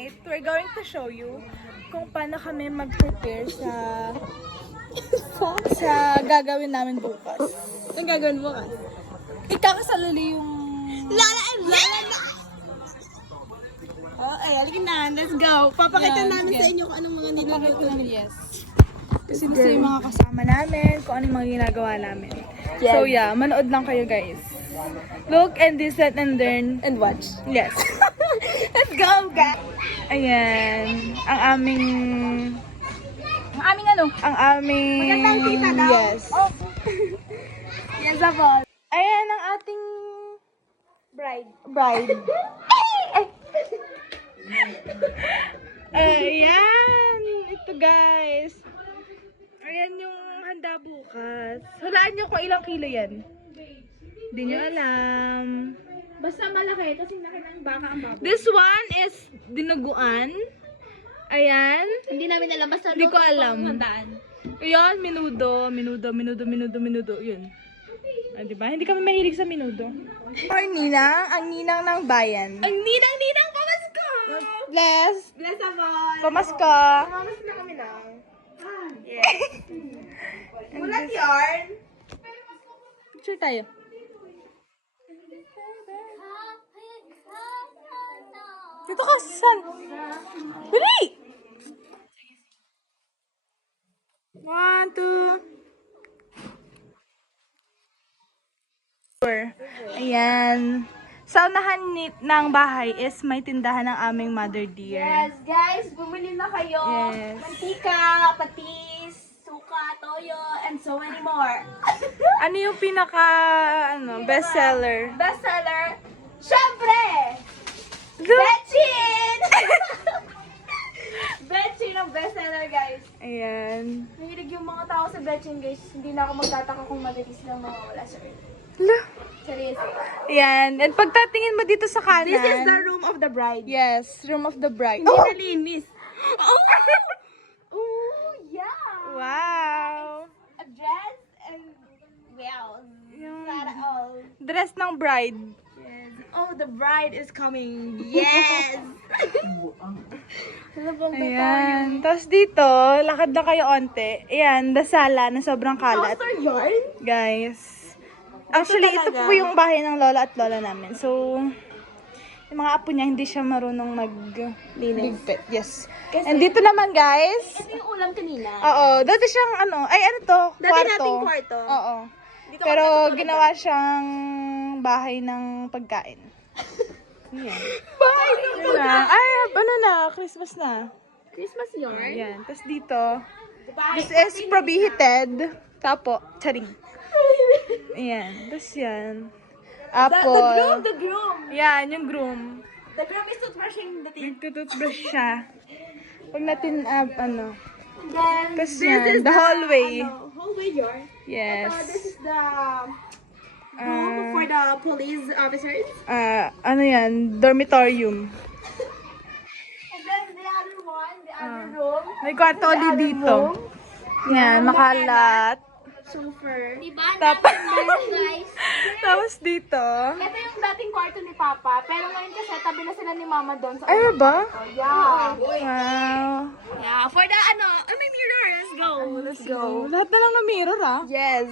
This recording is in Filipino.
tonight, we're going to show you kung paano kami mag-prepare sa gagawin namin bukas. Anong gagawin mo ka? Ikakasalali yung... Lala and Lala! Oh, ay, halika na. Let's go. Papakita namin sa inyo kung anong mga niluluto. Yes. Kasi gusto yung mga kasama namin, kung ano yung mga ginagawa namin. Yes. So yeah, manood lang kayo guys. Look and listen and learn. And watch. Yes. Let's go, guys! Ayan, ang aming... Ang aming ano? Ang aming... Magandang kita daw. Yes. Oh. Yes, Apple. Ayan ang ating Bride. bride. Ayan, ito guys. Ayan yung handa bukas. Hulaan nyo kung ilang kilo yan. Hindi nyo alam. Basta malaki, kasi laki ng baka ang baba. This one is dinuguan. Ayan. Hindi namin alam, basta Hindi ko alam. handaan. Ayan, minudo. Yun. Ah, diba? Hindi kami mahilig sa minudo. Our ninang, ang ninang ng bayan. Ang ninang-ninang pamasko! Bless. Bless, Apple! Pamasko. Mamas na kami lang. Yes. Mulat yarn. Picture tayo. Dito ka, saan? Dali! 1, 2. Ayan. Sa unahan ng bahay is may tindahan ng aming mother dear. Yes, guys, bumili na kayo. Yes. Mantika, patis, suka, toyo, and so many more. Ano yung pinaka, best seller? Bestseller, syempre, Betchin! Betchin ang bestseller, guys. Ayan. Mahilig yung mga tao sa Betchin, guys. Hindi na ako magtataka kung mabilis lang mawawala sa earth. Hala. Seriously. Ayan. And pagtatingin mo dito sa kanan. This is the room of the bride. Yes, room of the bride. Hindi nalinis. Oh! Oh, yeah! Wow! A dress and well, Yung Sana all. dress ng bride. Yes. Oh, the bride is coming. Yes! Ano bang Ayan. Tapos dito, lakad na kayo onte. Ayan, dasala na sobrang kalat. Monster yarn? Guys. Actually, ito talaga. po yung bahay ng lola at lola namin. So, yung mga apo niya, hindi siya marunong ligpit. Yes. Kasi- And dito naman, guys. Ito yung ulam kanina. Oo, dati siyang ano to? Dati nating kwarto. Oo. Dito Pero kami natutulog. ginawa siyang bahay ng pagkain. Ayan. Bahay ng Ay, ano na, Christmas na. Christmas yarn? Ayan. Tapos dito, Bahay. this is prohibited. Tapo, charing. Ayan. Tapos yan. Apple. The groom. Yan, yung groom. The groom is toothbrushing the teeth. Nagtututbrush siya. Pag natin, ano. Then, Tapos this yan, is the hallway. Hallway yarn. Yes. This is the room for the police officers. Ano yan, dormitorium. And then the other one, the other room. May kwarto ulit dito. Yan, makalat. Super. Diba? Tapos, Guys. tapos dito. Ito yung dating kwarto ni Papa. Pero ngayon kasi tabi na sila ni Mama doon sa Ay, ba? Yeah. Wow. Yeah. For the may mirror. Let's go. Let's go. Lahat na lang na mirror, ah. Yes.